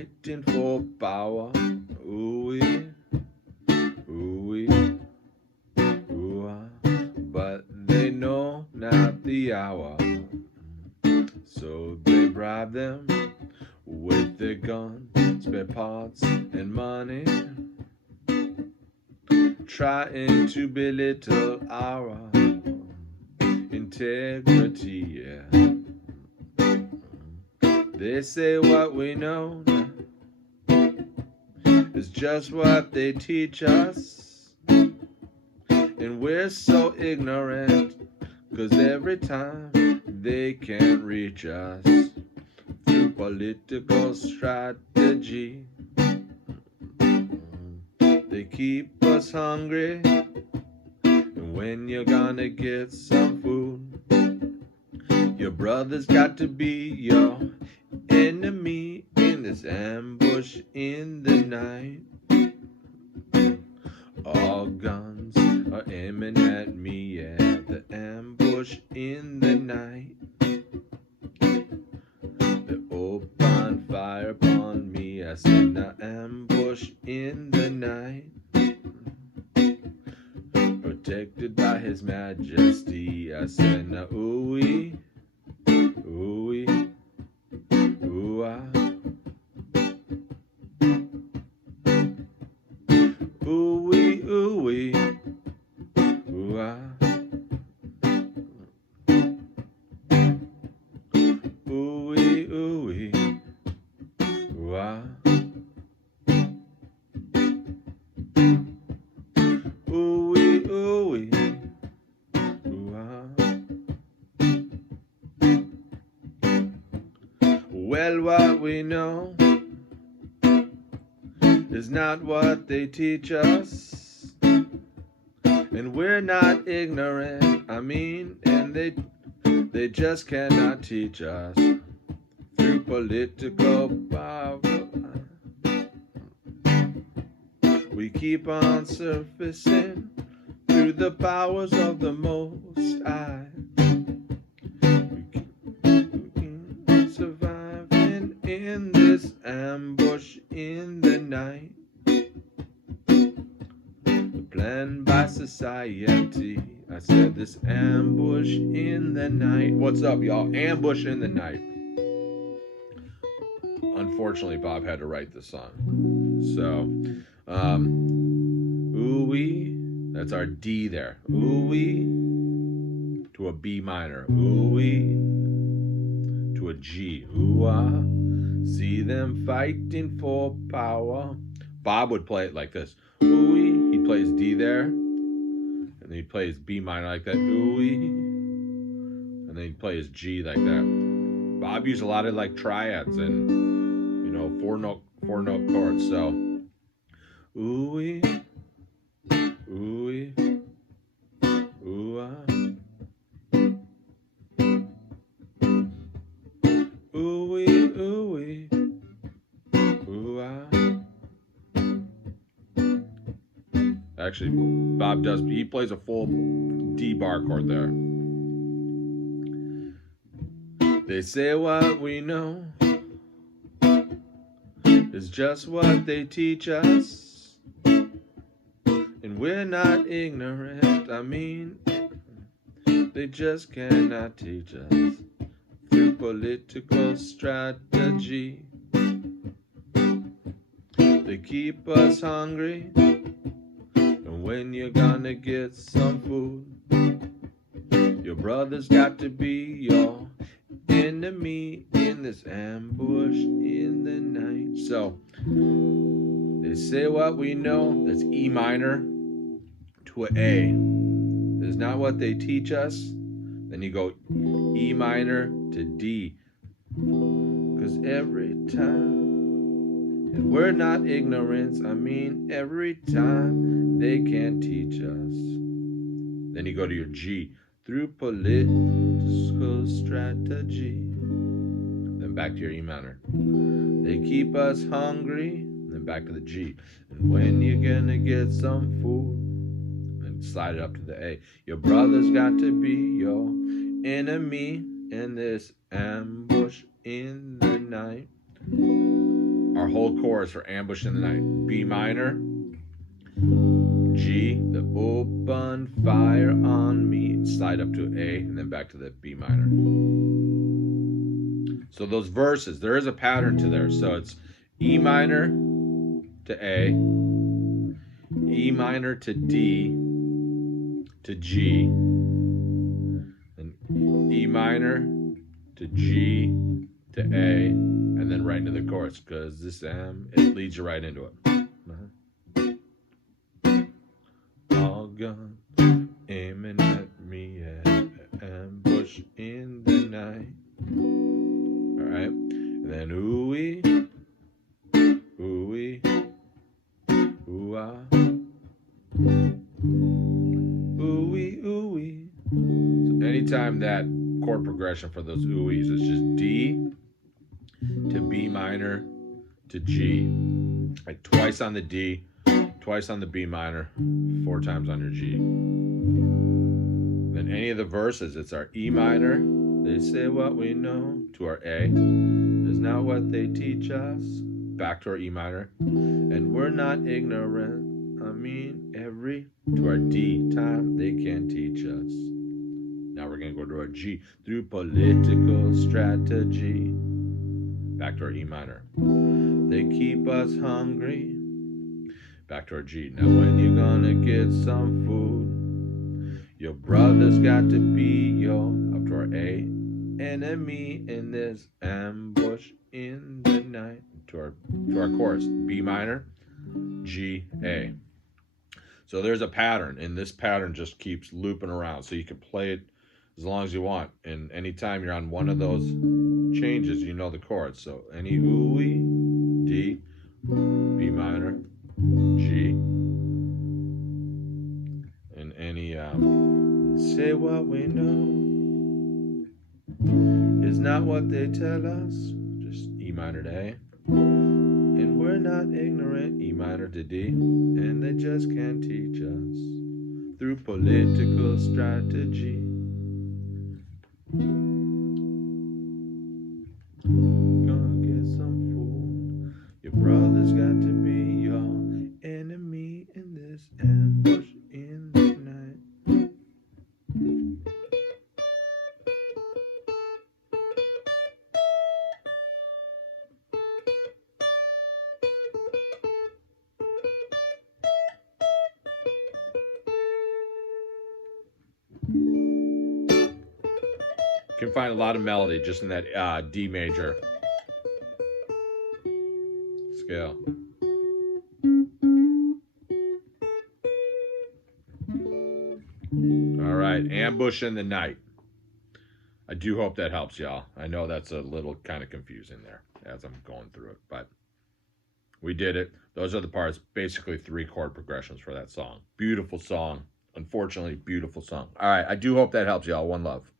fighting for power. Ooh-wee, ooh-wee, ooh-ah. But they know not the hour, so they bribe them with their guns, spare parts, and money, trying to belittle our integrity, yeah. They say what we know is just what they teach us, and we're so ignorant, 'cause every time they can't reach us through political strategy. They keep us hungry, and when you're gonna get some food, your brother's got to be your enemy in this ambush in the night. All guns are aiming at me, yeah, the ambush in the night. They open fire upon me, I said, the ambush in the night. Protected by His Majesty, I said, now ooh-wee, ooh-wee, ooh-ah. Ooh-wee, ooh-wee, ooh-ah. Ooh-wee, ooh-wee, ooh-ah. Ooh-wee, ooh-wee, ooh-ah. Well, what we know is not what they teach us, and we're not ignorant, I mean, and they just cannot teach us through political power. We keep on surfacing through the powers of the Most High. We keep surviving in this ambush in the night. The plan by society, I said, this ambush in the night. What's up, y'all? Ambush in the night. Unfortunately, Bob had to write this song. So, ooh-wee, that's our D there. Ooh-wee to a B minor. Ooh-wee to a G. Ooh-ah. See them fighting for power. Bob would play it like this. Ooh-wee. He plays D there. And then he plays B minor like that. Ooh-wee. And then he plays G like that. Bob used a lot of like triads and, you know, four note chords. So, ooh-wee, ooh-wee, ooh-ah. Ooh-wee, ooh-wee, ooh-ah. Actually, Bob he plays a full D bar chord there. They say what we know is just what they teach us, and we're not ignorant, I mean, they just cannot teach us through political strategy. They keep us hungry, and when you're gonna get some food, your brother's got to be your enemy in this ambush in the night. So, they say what we know, that's E minor to an A. That's not what they teach us. Then you go E minor to D. Because every time, and we're not ignorance, I mean every time they can't teach us. Then you go to your G. Through political strategy. Then back to your E minor. They keep us hungry. Then back to the G. And when you're gonna get some food, then slide it up to the A. Your brother's got to be your enemy in this ambush in the night. our whole chorus for Ambush in the Night. B minor, G, the open fire on me, slide up to A, and then back to the B minor. So those verses, there is a pattern to there. So it's E minor to A, E minor to D, to G, and E minor to G to A, and then right into the chorus, because this it leads you right into it. All guns aiming at me, ambush in the night. All right, and then ooh-wee, ooh-wee, ooh-ah, ooh-wee, ooh-wee. So anytime that chord progression for those ooh-wees is just D to B minor to G, like twice on the D, twice on the B minor, 4 times on your G. Then any of the verses, it's our E minor, they say what we know, to our A, is not what they teach us, back to our E minor, and we're not ignorant, I mean to our D, time they can teach us. Now we're going to go to our G, through political strategy, back to our E minor. They keep us hungry, back to our G. Now when you gonna get some food? Your brother's got to be your, up to our A, enemy in this ambush in the night, to our chorus, B minor, G, A. So there's a pattern, and this pattern just keeps looping around, so you can play it as long as you want, and anytime you're on one of those changes, you know the chords. So any ooh-wee, D, B minor, G, and any say what we know is not what they tell us, just E minor to A, and we're not ignorant, E minor to D, and they just can't teach us through political strategy. Gonna get some food. Your brother's got to be your enemy in this ambush in the night. You can find a lot of melody just in that D major scale. All right, Ambush in the Night. I do hope that helps y'all. I know that's a little kind of confusing there as I'm going through it, but we did it. Those are the parts, basically 3 chord progressions for that song. Beautiful song. Unfortunately, beautiful song. All right, I do hope that helps y'all. One love.